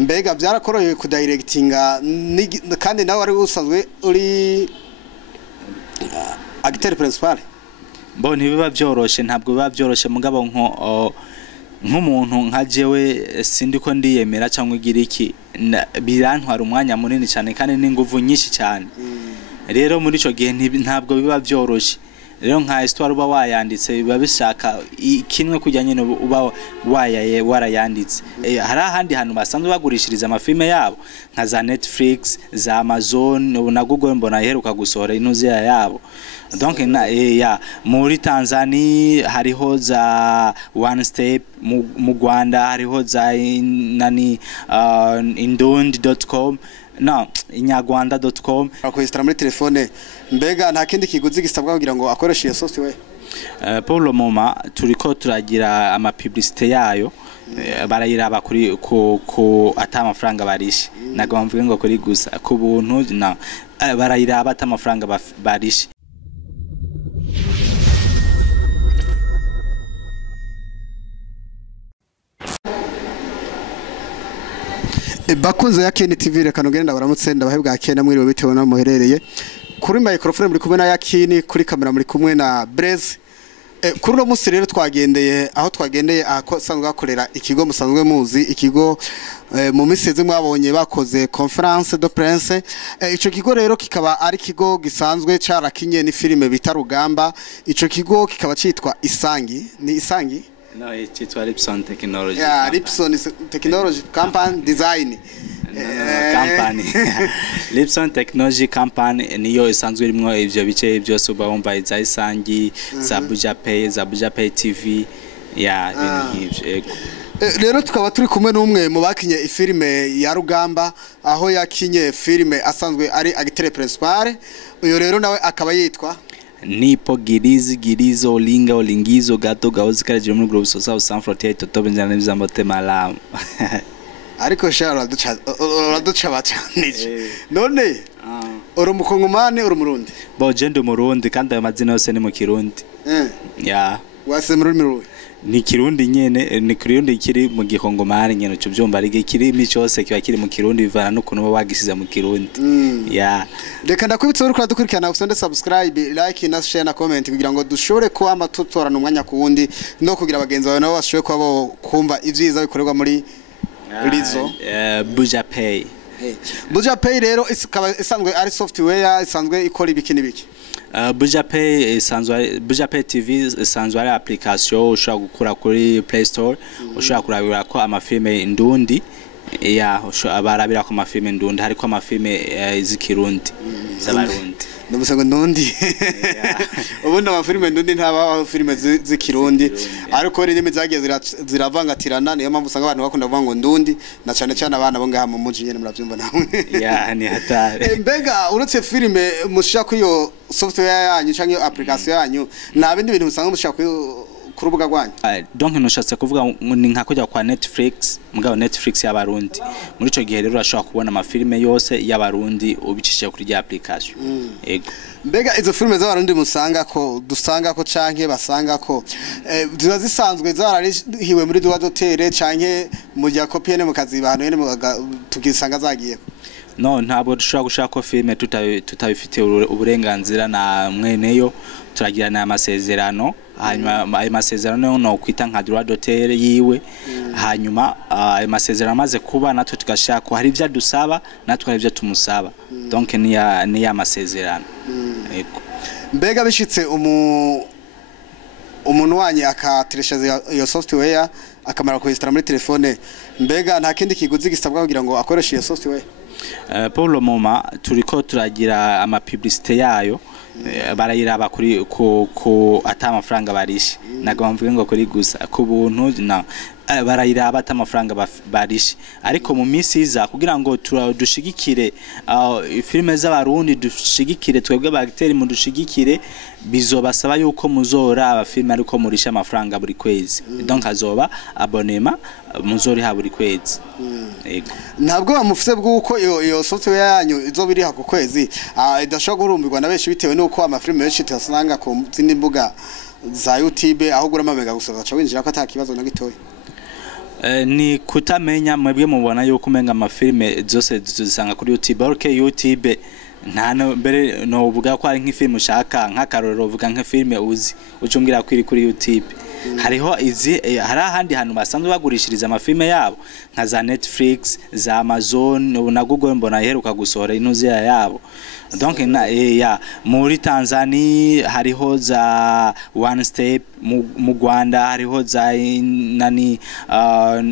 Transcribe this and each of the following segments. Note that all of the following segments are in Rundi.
mbega byarakoroheye kudirectinga kandi nawe ari usanzwe uri acteur principal bo ntibiba byoroshe ntabwo biba byoroshe mugabo nk'umuntu nka jewe sindiko ndiyemera cyangwa igira iki birantwara umwanya munini cyane kandi n'inguvu nyinshi cyane rero muri ico gihe ntabwo biba byoroshe rero nka histoire uba wayanditse biba bishaka ikinwe kujya nyine uba warayanditse hari ahandi hantu basanzwe bagurishiriza amafilme yabo nka za Netflix za Amazon na Google mbona iheruka gusohora inuzi yabo donc muri Tanzania hariho za One Step mu Rwanda hariho za indundi.com no inyarwanda.com akoresha muri telefone mbega nta kindi kiguzi gisabwa kugira ngo akoreshe iyo software pour le moment turiko turagira ama publicité yayo barayiraba kuri ko atamafaranga barishe nagomba mvuge ngo kuri gusa ku buntu na barayiraba atamafaranga barishe bakunze yakinwe TV reka nogenda baramutse ndabahebwa yakena mwiriwe bitewe na muherereye kuri microphone muri kumwe na yakinwe kuri kamera muri kumwe na Blaze kuri no musi rero twagendeye aho twagendeye asanzwe akorera ikigo musanzwe muzi ikigo mu miseze mwabonye bakoze conference de presse ico kigo rero kikaba ari kigo gisanzwe carakinye ni filime bita Rugamba ico kigo kikaba citwa Isangi ni Isangi no yitwa Lipson Technology Lipson Technology Company Design company Lipson Technology Company niyo isanzwe irimo ivyo bice byose ubawumva iza Isangi za Buja Pay TV rero tukaba turi kumwe n'umwe mu bakinye ifilime ya Rugamba aho yakinye filime asanzwe ari acteur principal uyo rero nawe akaba yitwa Nepo Girizo Olinga Olingizo Gato Gaozi karaje muri groupe social sans frontières totobe njana bizambote malamu ariko shara duca bacanije none uri umukongomani uri umurundi bo jende umurundi kandi ayo mazina yose ni mu kirundi wase muri mirundi ni kirundi nyene ni kirundi kiri mu gihongomani nyene cyo byumva ari kirimi cyose kiba kiri mu kirundi bivana no kuno bagisiza mu kirundi reka ndakwibutsa uri kuradukurikirana usonde subscribe like na share na comment kugira ngo dushore ko amatutorana umwanya ku wundi no kugira abagenzi bawe nabo bashobore kuba kumva ivyiza bikorerwa muri Lizo Buja Pay Buja Pay rero isanzwe ari software isanzwe ikora ibikini biki Buja Pay TV isanzwe ari application ushobora gukura kuri Play Store ushobora kurabira ko amafilme indundi barabira ko amafilme indundi hariko amafilme z'ikirundi z'abarundi ndamusango ndundi ubundi amafilme ndundi ntaba filme z'ikirundi ariko rero zagiye ziravangatirana niyo mpamvu usanga abantu bakunda kuvuga ngo ndundi na cyane cyane abana bo ngaha mu muji nyene muravyumva nawe ni hatari mbega uretse filme mushaka kuyo software yanyu canke application yanyu na bindi bintu musanga mushaka kurubuga rwanyu donc nushatse kuvuga ni nka kujya kwa Netflix mugabo Netflix y'abarundi muri ico gihe rero urashobora kubona amafilme yose y'abarundi ubicishije kuri application yego mbega izo filme z'abarundi dusanga ko canke basanga ko ziba zisanzwe zararihiwe muri duwa dotere canke mu gihe copie ne mu kazi bantu nyene tugisanga zagiye no ntabwo dushobora gushaka ko filme tutabifitiye uburenganzira na mweneyo turagirana amasezerano hanyuma ayo masezerano no kwita nka droit d'auteur yiwe hanyuma ayo masezerano amaze kuba natwe tugashaka ko hari ivyo dusaba natwe hari ivyo tumusaba donc ni ya masezerano mbega bishitse umuntu wanye akateresha iyo software akamara kuyinstallar muri telefone mbega nta kindi kiguzi gisabwa kugira ngo akoreshe iyo software pour le moment turiko turagira ama publicité yayo barayiraba kuri ko atamafaranga barishe nagomba mvuge ngo kuri gusa ku buntu na barayiraba atamafaranga barishe ariko mu minsi iza kugira ngo dushigikire filme z'abarundi dushigikire twebwe bagiteri mu dushigikire bizobasaba yuko muzora abafilme ariko murisha amafaranga buri kwezi donc azoba abonema muzori ha buri kwezi ntabwo bamufise bwuko iyo software yanyu izobiriha ku kwezi idashobora gurumbirwa na benshi bitewe nuko amafilme benshi tasanga ku zindi mbuga za YouTube aho gura amamega gusoza cha winjira ko atakibazo na gitoya ni kutamenya mwebwe mubona yuko umenga amafilme zose tuzisanga kuri YouTube. Okay, YouTube ntano mbere no uvuga ko ari nk'ifilme ushaka nk'akarorero uvuga nk'ifilme uzi ucumbwira ko iri kuri YouTube. Hariho hari ahandi hantu basanzwe bagurishiriza amafilme yabo nka za Netflix, za Amazon na Google, mbona iheruka gusohora inuzi yabo. Donc muri Tanzania hariho za One Step, mu Rwanda hariho za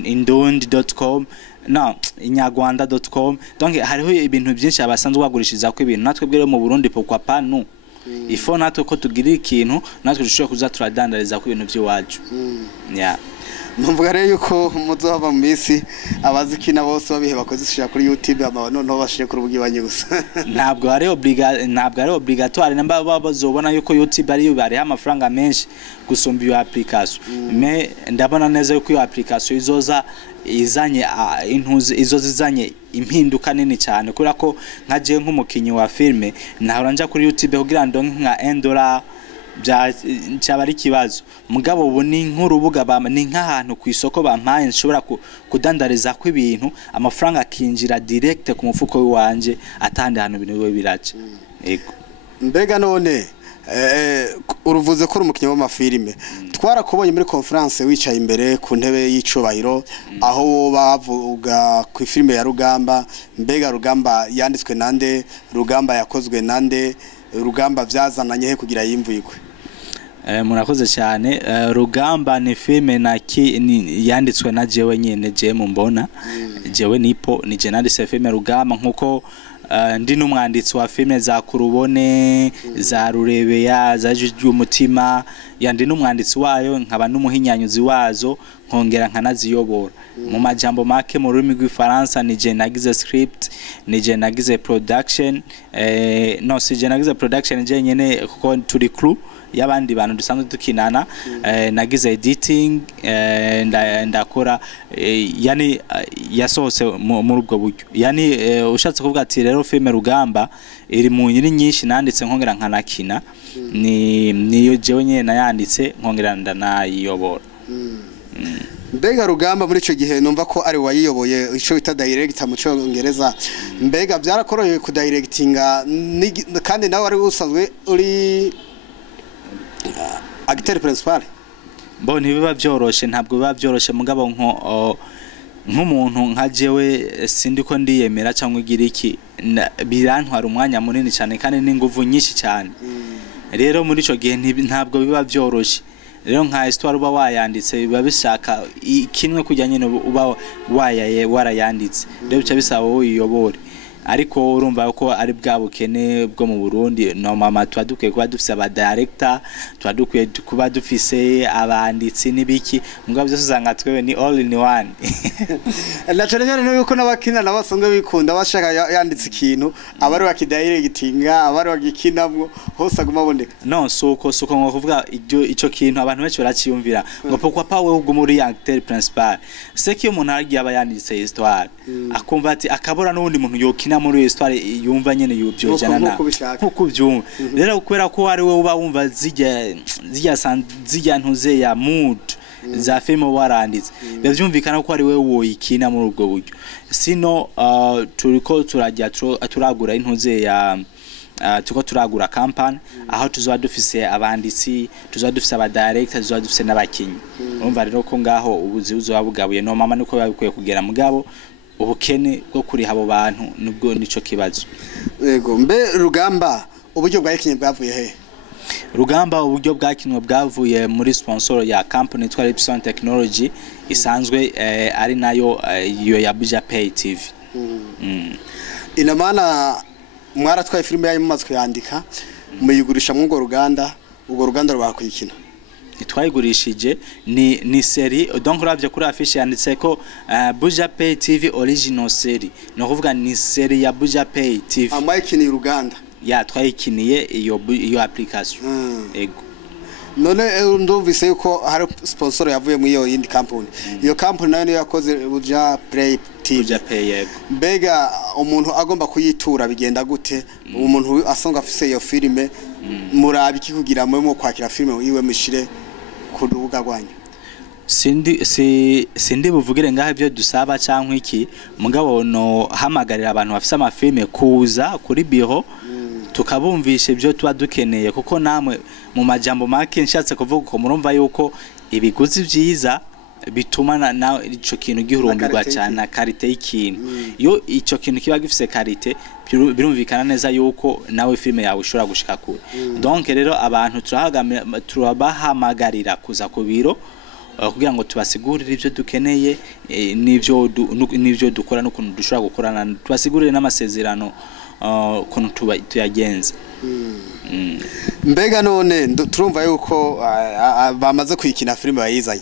indundi.com, no inyarwanda.com. Donc hariho ibintu byinshi abasanzwe bagurishiriza ko ibintu natwe bwere mu Burundi pourquoi pas nous ifo natwe ko tugira ikintu natwe dushobora kuza turadandariza ku ibintu by'iwacu. Numvuga rero yuko muzohava mu misi abazikina bose babihe bakoze ishira kuri YouTube noneho bashire kuri ubwibanye gusa. Ntabwo ari obligatoire namba bazobona yuko YouTube ari bari amafaranga menshi gusumba iyo application. Me ndabona neza yuko iyo application izoza izanye izanye impinduka nini cyane kubera ko nkaje nk'umukinyi wa filme nahora nja kuri YouTube kugira ndonke nka $1 cyabari kibazo. Mugabo ubu ni nk'urubuga ni nk'ahantu ku isoko bampaye nshobora kudandariza ko ibintu amafaranga akinjira direct ku mufuko wanje atandi hantu ibintu bibe biraje. Yego. Mbega none uruvuze ko umukinyi w'amafilme twarakubonye muri conference wicaye imbere ku ntebe y'icubahiro aho bavuga ku filme ya Rugamba. Mbega Rugamba yanditswe nande? Rugamba yakozwe nande? Rugamba vyazananye he kugira yimvuyikwe? Murakoze cyane. Rugamba ni filme yanditswe na jewe nyene je mbona jewe nipo ni je nanditse filme Rugamba nkuko ndi n'umwanditsi wa filme za Kurubone, za Rurebeya, za Jujumutima, yandi n'umwanditsi wayo nkaba n'umuhinyanyuzi wazo nkongera nkanaziyobora. Mu majambo make mu rurimi rw'Ifaransa ni je nagize script, ni je nagize production, no si je nagize production je nyene kuko turi crew y'abandi bantu dusanzwe dukinana, nagize editing, ndakora yani yasohose muri ubwo buryo. Yani ushatse kuvuga ati rero filme Rugamba iri mu nyiri nyinshi nanditse nkongera nkanakina, niyo jewe nyene nayanditse nkongera ndanayiyobora. Mbega Rugamba muri ico gihe numva ko ari wayiyoboye ico bita director mu Congereza. Mbega byarakoroye ku directinga kandi nawe ari usanzwe uri acteur principal? Bo ntibiba byoroshe, ntabwo biba byoroshe mugabo nk'umuntu nka jewe sindiko ndiyemera cyangwa igira iki birantwara umwanya munini cyane kandi n'inguvu nyinshi cyane. Rero muri ico gihe ntabwo biba byoroshe. Rero nka histoire uba wayanditse biba bishaka ikinwe kujyanye no uba warayanditse. Rero bica bisaba uyiyobore. Ariko urumva ko ari bwabukene bwo mu Burundi no mama twaduke kuba dufise aba director, twadukuye kuba dufise abanditsi nibiki, mugabo byose usanga twewe ni all in one. La cyane nuko nabakina nabasonga bikunda bashaka yanditse ikintu abari bakidirectinga abari bagikinamwo hose agumaboneka. No suko ngo kuvuga ico kintu abantu benshi baraciyumvira ngo pourquoi pas we ubwo muri acteur principal. C'est que umuntu agiye aba yanditse histoire akumva ati akabora n'undi muntu yokina muri histoire yumva nyene yubyojana na nkuko byumva. Rero kubera ko ari we uba wumva zijya ntuze ya mood za filme waranditse byumvikana ko ari we woyikina muri ubwo buryo. Sino turiko turagura intuze ya tuko turagura campaign aho tuzoba dufise abanditsi, tuzoba dufise aba director, tuzoba dufise n'abakinyi. Urumva rero ko ngaho ubuzi uzoba bugabuye no mama niko babikuye kugera mugabo ubukene bwo kuri habo bantu nubwo nico kibazo. Yego. Mbe Rugamba uburyo bwayikinye bwavuye he? Rugamba uburyo bwakinwe bwavuye muri sponsor ya company yitwa Epson Technology isanzwe ari nayo iyo ya Buja Pay TV. Ina maana mwaratwaye filime yayo mumaze kuyandika muyigurisha mu ngo ruganda, ubwo ruganda rwakwikina? Twayigurishije ni série, donc uravye kuri affiche yanditse ko Buja Pay TV original série, no kuvuga ni série ya Buja Pay TV. Amayikini Ruganda ya twayikiniye iyo application. Ego. None ndumvise yuko hari sponsor yavuye mu iyo yindi company. Iyo company nayo yakoze Buja Pay TV. Buja Pay, yego. Mbega umuntu agomba kuyitura bigenda gute? Umuntu asonga afise iyo filime murabiki kugira mwe kwakira filime iwe mishire ku rubuga rwanyu? sindi buvugire ngaho ibyo dusaba cyangwa iki mugabo no hamagarira abantu bafite amafilme kuza kuri biro tukabumvisha ibyo tuba dukeneye kuko namwe mu majambo make nshatse kuvuga ko murumva yuko ibiguzi byiza bituma na ico kintu gihurumbirwa cyane karite y'ikintu yo ico kintu kiba gifise karite birumvikana neza yuko nawe filme yawe ushobora gushika kure donc rero abantu turabahamagarira kuza ku biro kugira ngo tubasigurire ibyo dukeneye n'ibyo dukora n'ukuntu dushobora gukorana tubasigurire n'amasezerano kuntu tuyagenza mbega none turumva yuko bamaze kwikina filime bayizaye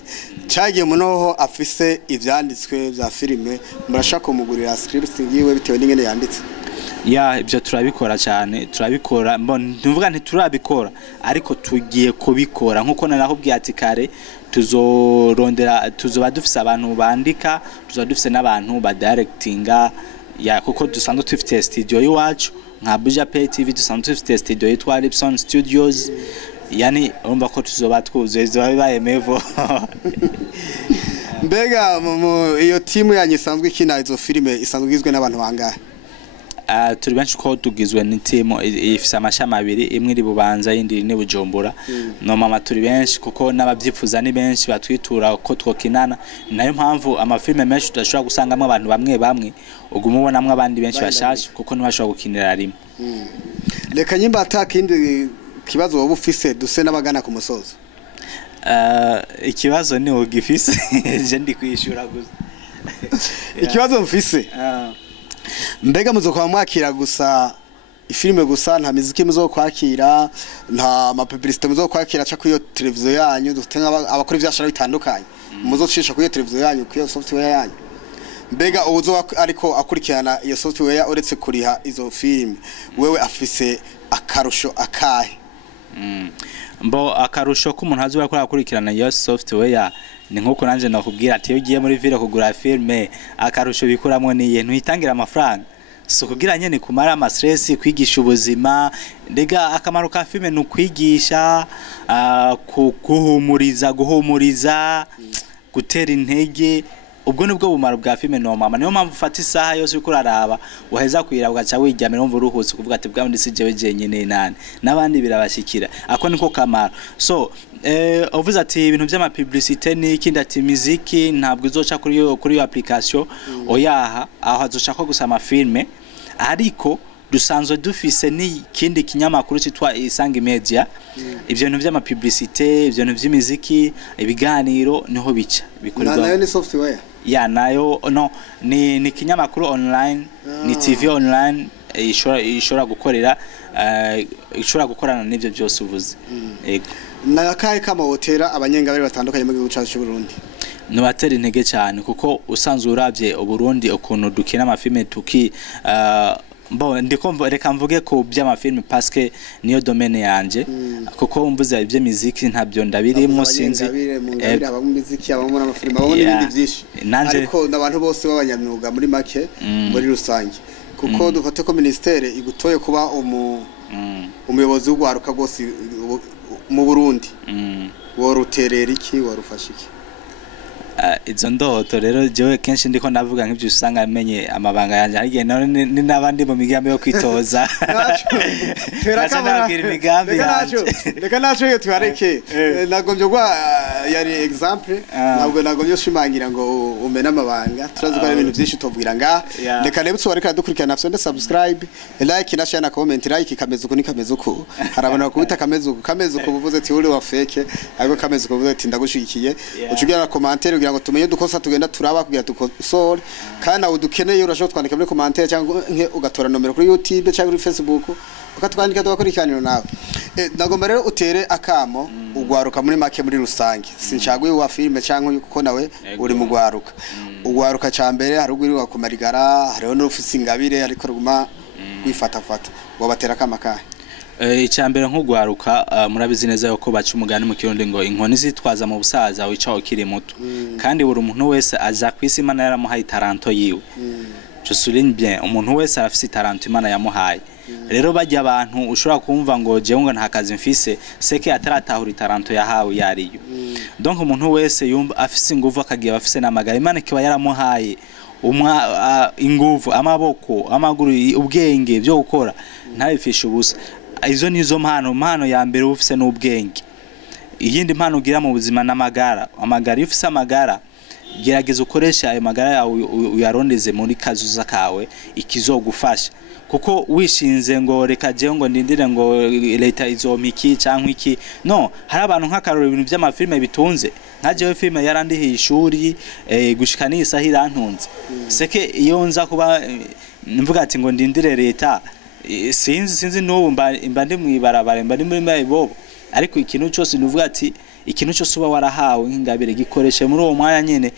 cagiye munoho afise ivyanditswe vya filime murashaka kumugurira script yiwe bitewe n'ingene yanditse ibyo turabikora cyane turabikora ntuvuga ntiturabikora ariko tugiye kubikora nkuko narakubwiye ati kare tuzoba dufise abantu bandika tuzoba dufise n'abantu ba directinga kuko dusanzwe dufite studio yiwacu nka Buja Pay TV dusanzwe dufite studio yitwa Lipson Studios yani urumva ko tuzoba twuzuye bibaye mevo mbega iyo timu yanyu isanzwe ikina izo filime isanzwe igizwe n'abantu bangahe turi benshi ko tugizwe n'itimo ifise amashami abiri imwe iri Bubanza yindi ni Bujumbura no mama turi benshi kuko n'abavyifuza ni benshi batwitura ko twokinana nayo mpamvu amafilme menshi tudashobora gusangamo abantu bamwe ugumubonamwe abandi benshi bashashe kuko ntibashobora gukinira rimwe reka nyimba atakindi kibazo wowe ufise duse n'abagana ku musozo ikibazo ni ugifise je ndi kwishura gusa ikibazo mfise mbega muzokuba mwakira gusa ifilime gusa nta muziki muzokwakira nta mapublicité muzokwakira cha kuyo televiziyo yanyu dufite abakora ivyashara bitandukanye muzocisha kuyo televiziyo yanyu kuyo software yanyu mbega uzo ariko akurikirana iyo software uretse kuriha izo filime wewe afise akarusho akahe mbo akarusho ko umuntu azi bakora akurikirana iyo software ni nkuko nanje nakubwira ati iyo ugiye muri ville kugura filme akarusho bikuramwe niye ntuyitangira amafaranga so kugira nyene kumara ama stress kwigisha ubuzima ndega akamaro ka filme no kwigisha guhumuriza gutera intege ubwo nibwo bumaro bwa filme no mama niyo mpamvu ufata isaha yose uko uraraba uheza kwira ugaca wiryamira umva uruhutse kuvuga ati bwa ndi sijewe jenyene nane nabandi birabashikira ako niko kamaro so uvuze ati ibintu by'ama publicité n'ikindi ati muziki ntabwo izoca kuri iyo application oyaha aho azoca ko gusama filme ariko dusanzwe dufise n'ikindi kinyamakuru cyitwa Isanga Media ivyo bintu by'ama publicité ivyo bintu by'imiziki ibiganiro niho bica bikorwa nayo ni software nayo no ni kinyamakuru online ni TV online ishora gukorera ishora gukorana n'ivyo byose uvuze yego nakaye kama hotera abanyengabere batandukanye mu gihugu cyacu cy'u Burundi nubatera intege cyane kuko usanzwe uravye uburundi ukuntu dukina amafilme tuki ndikomva reka mvuge ko by'amafilme parce que niyo domaine yanje kuko mvuze ibyo muziki ntabyo ndabirimo sinzi aba mu muziki aba mu amafilme aba n'ibindi byinshi ariko nabantu bose b'abanyamyuga muri make muri rusange kuko dufate ko ministere igutoye kuba umuyobozi w'ugwaruka gose mu Burundi woruterera iki warufasha iki izo ndoto rero jewe kenshi ndiko ndavuga nk'ibyo usanga amenye amabanga yanje arigiye ni nabandi mu migambi yo kwitoza reka naco yo twareke nagombye gwa yari example ntabwo nagombye shimangira ngo umena amabanga turazi ko ari ibintu byinshi tubwira nga reka rero twareka dukurikirana afite subscribe like na share na comment like kameze uko ni kameze uko harabana bakubita kameze uko buvuze ati uri wa fake ariko kameze uko buvuze ati ndagushigikiye ucugira na commentaire kugira ngo tumenye dukosa tugenda turaba kugira tukosore kandi aho dukeneye urashobora twandika muri commentaire cyangwa ugatora nomero kuri YouTube cyangwa kuri Facebook ukatwandika tugakurikiranira nawe nagomba rero utere akamo ugwaruka muri make muri rusange sinshagwe wa filme cyangwa yuko nawe uri mu gwaruka ugwaruka cyambere hari ugwiri wa kumarigara hariho n'ufisi ingabire ariko ruguma kwifatafata ngo batera kamakahe icyambere nk'ugwaruka murabizi neza yuko baca umugani mu kirundi ngo inkoni zitwaza mu busaza wicaho kiri muto kandi buri umuntu wese aza kwisi Imana yaramuhaye taranto yiwe je souligne bien umuntu wese arafise talent Imana yamuhaye rero bajya abantu ushobora kumva ngo jewe ngo nta kazi mfise seke ataratahura talent yahawe yariyo donc umuntu wese yumva afise inguvu akagiye afise namagara Imana kiba yaramuhaye inguvu amaboko amaguru ubwenge byo gukora ntabifishe ubusa izo nizo mpano ya mbere ufise n'ubwenge iyindi mpano ugira mu buzima n'amagara ufise amagara gerageza ukoresha ayo magara yawe uyarondeze muri kazuza kawe ikizogufasha kuko wishinze ngo reka je ngo ndindire ngo leta izomiki cyangwa iki no hari abantu nk'akaroro ibintu by'amafilme bitunze nka jewe filme yarandihiye ishuri gushika nisa hirantunze seke iyo nza kuba mvuga ati ngo ndindire leta sinzi n'ubu mba ndi mwibarabara mba ndi muri mayibobo ariko ikintu cyose nuvuga ati ikintu cyose uba warahawe nk'ingabire gikoreshe muri uwo mwanya nyene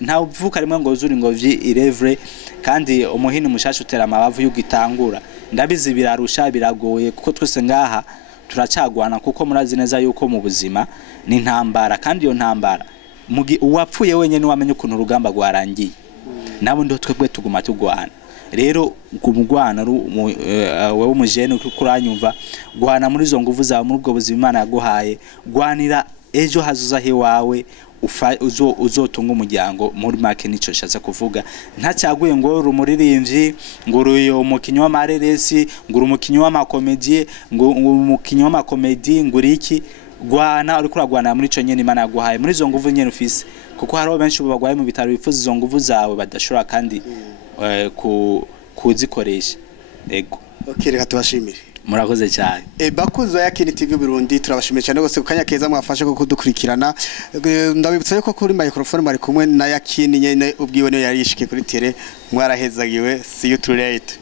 nta uvuka rimwe ngo uzuri ngo irevre kandi umuhini mushasha utera amabavu y'ugitangura ndabizi birarusha biragoye kuko twese ngaha turacagwana kuko murazi neza yuko mu buzima ni ntambara kandi iyo ntambara uwapfuye wenyene wamenye ukuntu urugamba rwarangiye nabo ndo twebwe tuguma tugwana rero kumugwana wewe umujene kuranyumva gwana muri zo nguvu zawe muri ubwo buzima Imana yaguhaye gwanira ejo hazuza he wawe uzotunga umuryango muri make nico nshatse kuvuga ntacyaguye ngo rumuririmbyi ngo uyo umukinyi wa mareresi ngo umukinyi wa makomedie ngo umukinyi wa makomedi ngo iki gwana uri kuragwana muri ico nyene Imana yaguhaye muri zo nguvu nyene ufise kuko hariho benshi bagwaye mu bitaro bifuza izo nguvu zawe badashobora kandi kuzikoresha ego okay reka tubashimire murakoze cyane bakuzo yakini TV Burundi turabashimiye cyane gose kukanya keza mwafashe ko kudukurikirana ndabibutsa yuko kuri microphone mari kumwe na yakini nyene ubwiwe ne yarishike kuri tele mwarahezagiwe see you too late